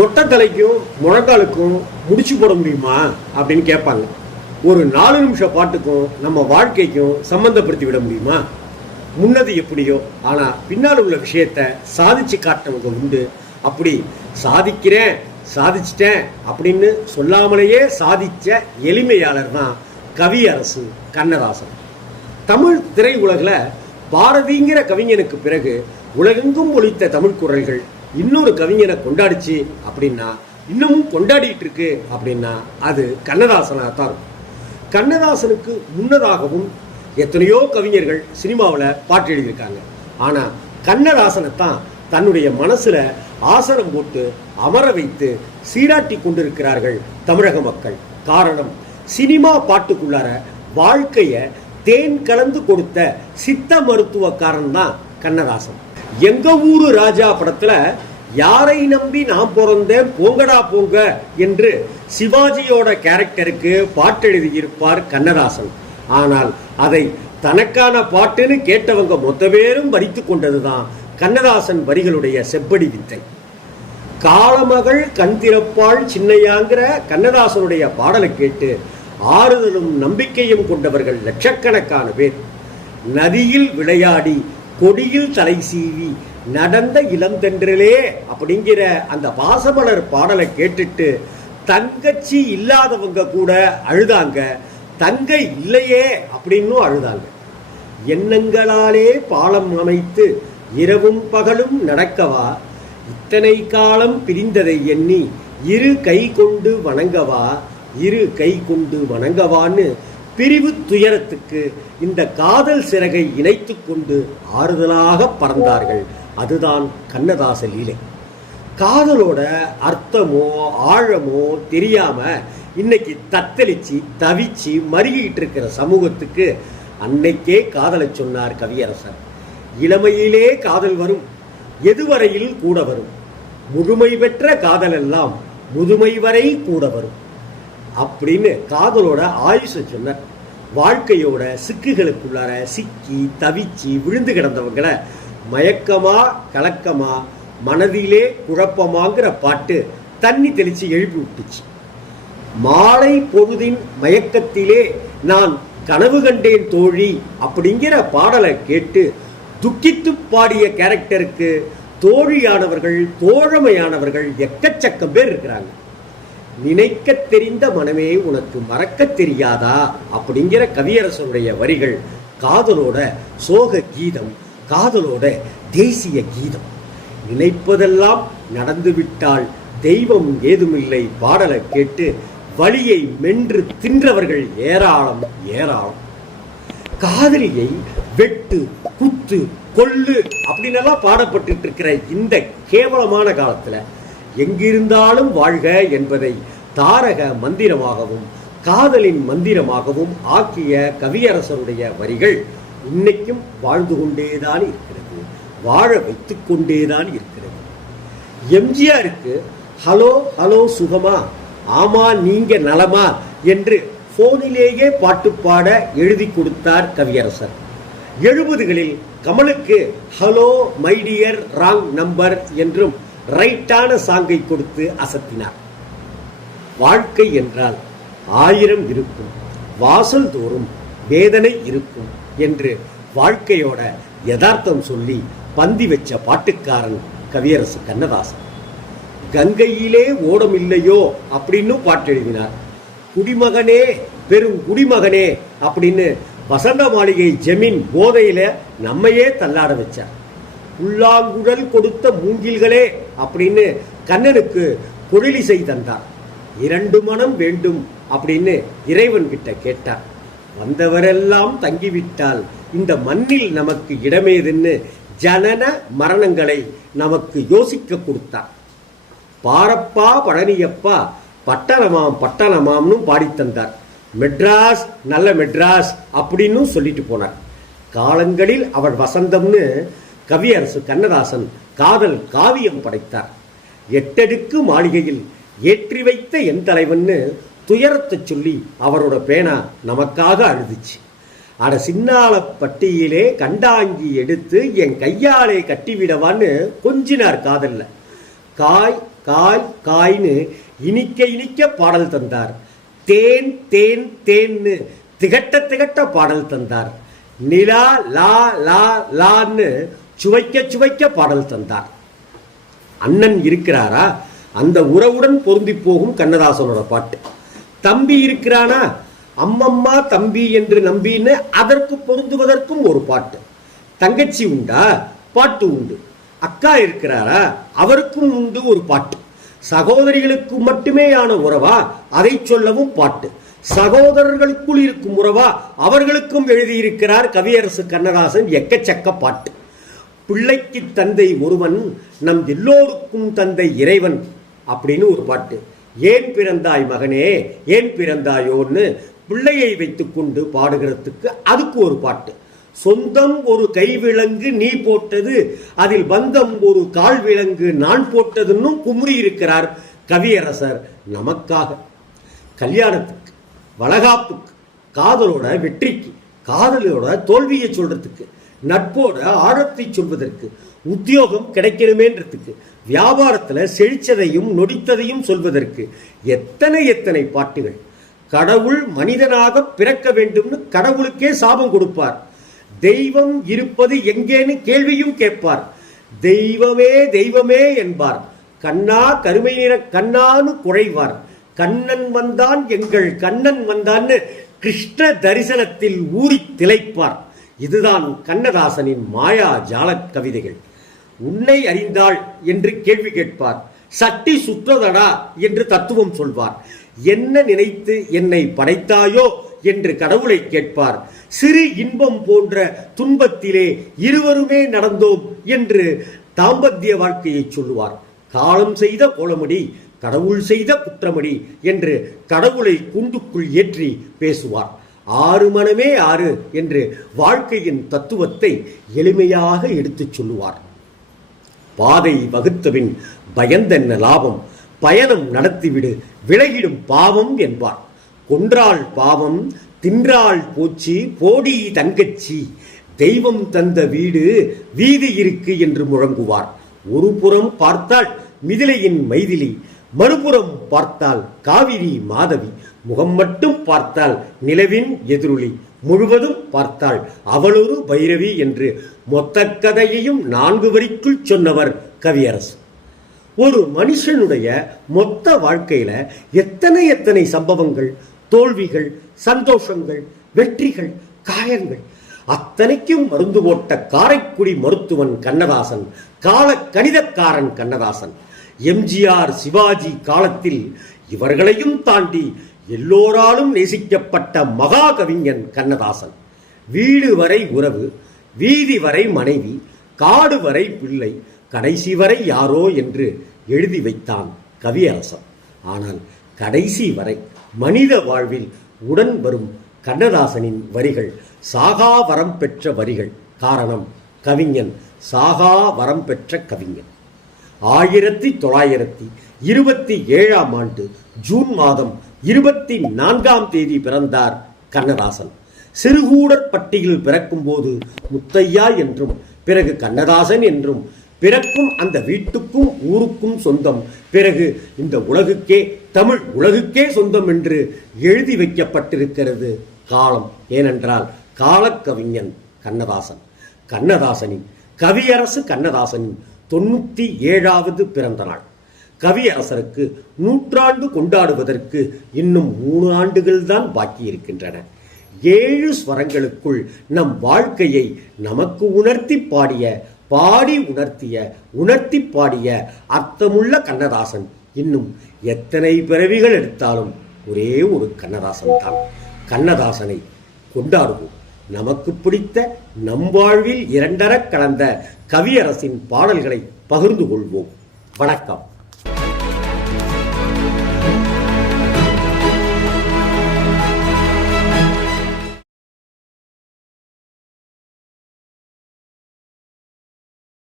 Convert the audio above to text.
மொட்டை தலைக்கும் முழங்காலுக்கும் முடிச்சு போட முடியுமா அப்படின்னு கேட்பாங்க. ஒரு 4 நிமிஷ பாட்டுக்கும் நம்ம வாழ்க்கைக்கும் சம்பந்தப்படுத்தி விட முடியுமா? முன்னது எப்படியோ ஆனா பின்னால் உள்ள விஷயத்த சாதிச்சு காட்டினவங்க உண்டு. அப்படி சாதிக்கிறேன் சாதிச்சிட்டேன் அப்படின்னு சொல்லாமலேயே சாதிச்ச எளிமையாளர் தான் கவியரசு கண்ணதாசன். தமிழ் திரை உலகில் பாரதிங்கிற கவிஞனுக்கு பிறகு உலகெங்கும் ஒலித்த தமிழ் குரல்கள் இன்னொரு கவிஞனை கொண்டாடிச்சு அப்படின்னா, இன்னமும் கொண்டாடிட்டு இருக்கு அப்படின்னா அது கண்ணதாசனாக தான் இருக்கும். கண்ணதாசனுக்கு முன்னதாகவும் எத்தனையோ கவிஞர்கள் சினிமாவில் பாட்டு எழுதியிருக்காங்க. ஆனால் கண்ணதாசனை தான் தன்னுடைய மனசுல ஆசனம் போட்டு அமர வைத்து சீராட்டி கொண்டிருக்கிறார்கள் தமிழக மக்கள். காரணம், சினிமா பாட்டுக்குள்ளார வாழ்க்கைய தேன் கலந்து கொடுத்த சித்த மருத்துவக்காரன் தான் கண்ணதாசன். எங்க ஊரு ராஜா படத்துல யாரை நம்பி நான் பிறந்தேன் போங்கடா போங்க என்று சிவாஜியோட கேரக்டருக்கு பாட்டு எழுதியிருப்பார் கண்ணதாசன். ஆனால் அதை தனக்கான பாட்டுன்னு கேட்டவங்க மொத்த பேரும் வரித்து கொண்டதுதான் கண்ணதாசன் வரிகளுடைய செப்படி வித்தை. காலமகள் கண் திறப்பாள் சின்னையாங்கிற கண்ணதாசனுடைய பாடலை கேட்டு ஆறுதலும் நம்பிக்கையும் கொண்டவர்கள் லட்சக்கணக்கான பேர். நதியில் விளையாடி கொடியில் தலை சீவி நடந்த இளந்தென்றலே அப்படிங்கிற அந்த பாசமலர் பாடலை கேட்டுட்டு தங்கச்சி இல்லாதவங்க கூட அழுதாங்க, தங்கை இல்லையே அப்படின்னும் அழுதாங்க. எண்ணங்களாலே பாலம் அமைத்து இரவும் பகலும் நடக்கவா, இத்தனை காலம் பிரிந்ததை எண்ணி இரு கை கொண்டு வணங்கவா, இரு கை கொண்டு வணங்கவான்னு பிரிவு துயரத்துக்கு இந்த காதல் சிறகை இணைத்து கொண்டு ஆறுதலாக பறந்தார்கள். அதுதான் கண்ணதாச லீலை. காதலோட அர்த்தமோ ஆழமோ தெரியாம இன்னைக்கு தத்தளிச்சு தவிச்சு மருகிட்டு இருக்கிற சமூகத்துக்கு அன்னைக்கே காதலை சொன்னார் கவியரசர். இளமையிலே காதல் வரும், எதுவரையில் கூட வரும், முழுமை பெற்ற காதல் எல்லாம் முதுமை வரை கூட வரும் அப்படின்னு காதலோட ஆயுஷ சொன்னார். வாழ்க்கையோட சிக்குகளுக்குள்ளார சிக்கி தவிச்சு விழுந்து கிடந்தவங்களை மயக்கமா கலக்கமா மனதிலே குழப்பமாங்கிற பாட்டு தண்ணி தெளிச்சு எழுப்பி விட்டுச்சு. மாலை பொழுதின் மயக்கத்திலே நான் கனவு கண்டேன் தோழி அப்படிங்கிற பாடலை கேட்டு துக்கித்து பாடிய கேரக்டருக்கு தோழியானவர்கள் தோழமையானவர்கள் எக்கச்சக்கம் பேர் இருக்கிறாங்க. நினைக்க தெரிந்த மனமே உனக்கு மறக்க தெரியாதா அப்படிங்கிற கவியரசனுடைய வரிகள் காதலோட சோக கீதம், காதலோட தேசிய கீதம். நினைப்பதெல்லாம் நடந்துவிட்டால் தெய்வம் ஏதுமில்லை பாடலை கேட்டு வலியை மென்று தின்றவர்கள் ஏராளம் ஏராளம். காதலியை வெட்டு குத்து கொல்லு அப்படின்னு பாடப்பட்டு இருக்கிற இந்த கேவலமான காலத்துல எங்கிருந்தாலும் வாழ்க என்பதை தாரக மந்திரமாகவும் காதலின் மந்திரமாகவும் ஆக்கிய கவியரசருடைய வரிகள் இன்னைக்கும் வாழ்ந்து கொண்டேதான் இருக்கிறது, வாழ வைத்துக் கொண்டேதான் இருக்கிறது. எம்ஜிஆருக்கு ஹலோ ஹலோ சுகமா, ஆமா நீங்க நலமா என்று போனிலேயே பாட்டு பாட எழுதி கொடுத்தார் கவியரசர். 70களில் கமலுக்கு hello my dear wrong number என்றும் ரைட்டான சாங்கை கொடுத்து அசத்தினார். வாழ்க்கை என்றால் 1000 இருக்கும், வாசல் தோறும் வேதனை இருக்கும் என்று வாழ்க்கையோட யதார்த்தம் சொல்லி பந்தி வச்ச பாட்டுக்காரன் கவியரசு கண்ணதாசன். கங்கையிலே ஓடம் இல்லையோ அப்படின்னு பாட்டு எழுதினார். குடிமகனே பெரும் குடிமகனே அப்படின்னு வசந்த மாளிகை ஜமீன் போதையில நம்மையே தள்ளாட வச்சார். புல்லாங்குழல் கொடுத்த மூங்கில்களே அப்படின்னு கண்ணனுக்கு குழலிசை தந்தார். 2 மனம் வேண்டும் அப்படின்னு இறைவன் கிட்ட கேட்டார். வந்தவரெல்லாம் தங்கிவிட்டால் இந்த மண்ணில் நமக்கு இடமேதுன்னு ஜனன மரணங்களை நமக்கு யோசிக்க கொடுத்தார். பாரப்பா பழனியப்பா பட்டணமாம் பட்டணமாம்னு பாடித்தந்தார். மெட்ராஸ் நல்ல மெட்ராஸ் அப்படின்னு சொல்லிட்டு போனார். காலங்களில் அவள் வசந்தம்னு கவியரசு கண்ணதாசன் காதல் காவியம் படைத்தார். 8 அடுக்கு மாளிகையில் ஏற்றி வைத்த என் தலைவன்னு துயரத்தை சொல்லி அவரோட பேனா நமக்காக அழுதுச்சு. அட சின்னால பட்டியிலே கண்டாங்கி எடுத்து என் கையாலே கட்டிவிடவான்னு கொஞ்சினார் காதல்ல. காய் காய் காய்னு இனிக்க இனிக்க பாடல் தந்தார். தேன் தேன் தேன்னு திகட்ட திகட்ட பாடல் தந்தார். நிலா லா லா லான்னு சுவைக்க சுவைக்க பாடல் தந்தார். அண்ணன் இருக்கிறாரா, அந்த உறவுடன் பொருந்தி போகும் கண்ணதாசனோட பாட்டு. தம்பி இருக்கிறானா, அம்மம்மா தம்பி என்று நம்பின்னு அதற்கு பொருந்துவதற்கும் ஒரு பாட்டு. தங்கச்சி உண்டா, பாட்டு உண்டு. அக்கா இருக்கிறாரா, அவருக்கும் உண்டு ஒரு பாட்டு. சகோதரிகளுக்கு மட்டுமேயான உறவா, அதை சொல்லவும் பாட்டு. சகோதரர்களுக்குள் இருக்கும் உறவா, அவர்களுக்கும் எழுதியிருக்கிறார் கவியரசு கண்ணதாசன் எக்கச்சக்க பாட்டு. பிள்ளைக்கு தந்தை ஒருவன், நம் எல்லோருக்கும் தந்தை இறைவன் அப்படின்னு ஒரு பாட்டு. ஏன் பிறந்தாய் மகனே, ஏன் பிறந்தாயோன்னு பிள்ளையை வைத்துக் கொண்டு பாடுகிறதுக்கு அதுக்கு ஒரு பாட்டு. சொந்தம் ஒரு கைவிலங்கு நீ போட்டது, அதில் பந்தம் ஒரு கால் விலங்கு நான் போட்டதுன்னு குமுறி இருக்கிறார் கவியரசர் நமக்காக. கல்யாணத்துக்கு, வளகாப்புக்கு, காதலோட வெற்றிக்கு, காதலோட தோல்வியை சொல்றதுக்கு, நட்போட ஆழத்தை சொல்வதற்கு, உத்தியோகம் கிடைக்கணுமேன்றதுக்கு, வியாபாரத்துல செழிச்சதையும் நொடித்ததையும் சொல்வதற்கு எத்தனை எத்தனை பாட்டுகள். கடவுள் மனிதனாக பிறக்க வேண்டும்னு கடவுளுக்கே சாபம் கொடுப்பார். தெய்வம் இருப்பது எங்கேன்னு கேள்வியும் கேட்பார். தெய்வமே தெய்வமே என்பார். கண்ணா கருமை நிற கண்ணான்னு குழைவார். கண்ணன் வந்தான் எங்கள் கண்ணன் வந்தான்னு கிருஷ்ண தரிசனத்தில் ஊறி திளைப்பார். இதுதான் கண்ணதாசனின் மாயா ஜால கவிதைகள். உன்னை அறிந்தாள் என்று கேள்வி கேட்பார். சட்டி சுற்றதடா என்று தத்துவம் சொல்வார். என்ன நினைத்து என்னை படைத்தாயோ என்று கடவுளை கேட்பார். சிறு இன்பம் போன்ற துன்பத்திலே இருவருமே நடந்தோம் என்று தாம்பத்திய வாழ்க்கையை சொல்லுவார். காலம் செய்த கோலமடி, கடவுள் செய்த குற்றமடி என்று கடவுளை கூண்டுக்குள் ஏற்றி பேசுவார். ஆறு மனமே ஆறு என்று வாழ்க்கையின் தத்துவத்தை எளிமையாக எடுத்துச் சொல்லுவார். பாதை வகுத்தபின் பயந்தென்ன லாபம், பயணம் நடத்திவிடு விலகிடும் பாவம் என்பார். கொன்றாள் பாவம், தின்றாள் போச்சு, போடி தங்கச்சி, தெய்வம் தந்த வீடு வீதி இருக்கு என்று முழங்குவார். ஒரு புறம் பார்த்தால் மிதிலையின் மைதிலி, மறுபுறம் பார்த்தால் காவிரி மாதவி, முகம் மட்டும் பார்த்தால் நிலவின் எதிரொலி, முழுவதும் பார்த்தால் அவளொரு பைரவி என்று மொத்த கதையையும் 4 வரிக்குள் சொன்னவர் கவியரசு. ஒரு மனுஷனுடைய மொத்த வாழ்க்கையில எத்தனை எத்தனை சம்பவங்கள், தோல்விகள், சந்தோஷங்கள், வெற்றிகள், காயங்கள், அத்தனைக்கும் மருந்து போட்ட காரைக்குடி மருத்துவன் கண்ணதாசன், கால கணிதக்காரன் கண்ணதாசன். எம்ஜிஆர் சிவாஜி காலத்தில் இவர்களையும் தாண்டி எல்லோராலும் நேசிக்கப்பட்ட மகா கவிஞன் கண்ணதாசன். வீடு வரை உறவு, வீதி வரை மனைவி, காடு வரை பிள்ளை, கடைசி வரை யாரோ என்று எழுதி வைத்தான் கவியரசன். ஆனால் கடைசி வரை மனித வாழ்வில் உடன் வரும் கண்ணதாசனின் வரிகள் சாகா வரம் பெற்ற வரிகள். காரணம், கவிஞன் சாகா வரம் பெற்ற கவிஞன். 1927ஆம் ஆண்டு ஜூன் மாதம் 24ஆம் தேதி பிறந்தார் கண்ணதாசன். சிறுகூடற்பட்டியில் பிறக்கும் போது முத்தையா என்றும் பிறகு கண்ணதாசன் என்றும், பிறக்கும் அந்த வீட்டுக்கும் ஊருக்கும் சொந்தம், பிறகு இந்த உலகுக்கே, தமிழ் உலகுக்கே சொந்தம் என்று எழுதி வைக்கப்பட்டிருக்கிறது காலம். ஏனென்றால் காலக்கவிஞன் கண்ணதாசன். கண்ணதாசனின், கவியரசு கண்ணதாசனின் 97வது பிறந்த நாள். கவியரசருக்கு 100 ஆண்டு கொண்டாடுவதற்கு இன்னும் 3 ஆண்டுகள் தான் பாக்கி இருக்கின்றன. 7 ஸ்வரங்களுக்குள் நம் வாழ்க்கையை நமக்கு உணர்த்தி பாடிய, பாடி உணர்த்திய, உணர்த்தி பாடிய அர்த்தமுள்ள கண்ணதாசன் இன்னும் எத்தனை பிறவிகள் எடுத்தாலும் ஒரே ஒரு கண்ணதாசன் தான். கண்ணதாசனை கொண்டாடுவோம். நமக்கு பிடித்த, நம் வாழ்வில் இரண்டர கலந்த கவியரசின் பாடல்களை பகிர்ந்து கொள்வோம். வணக்கம்.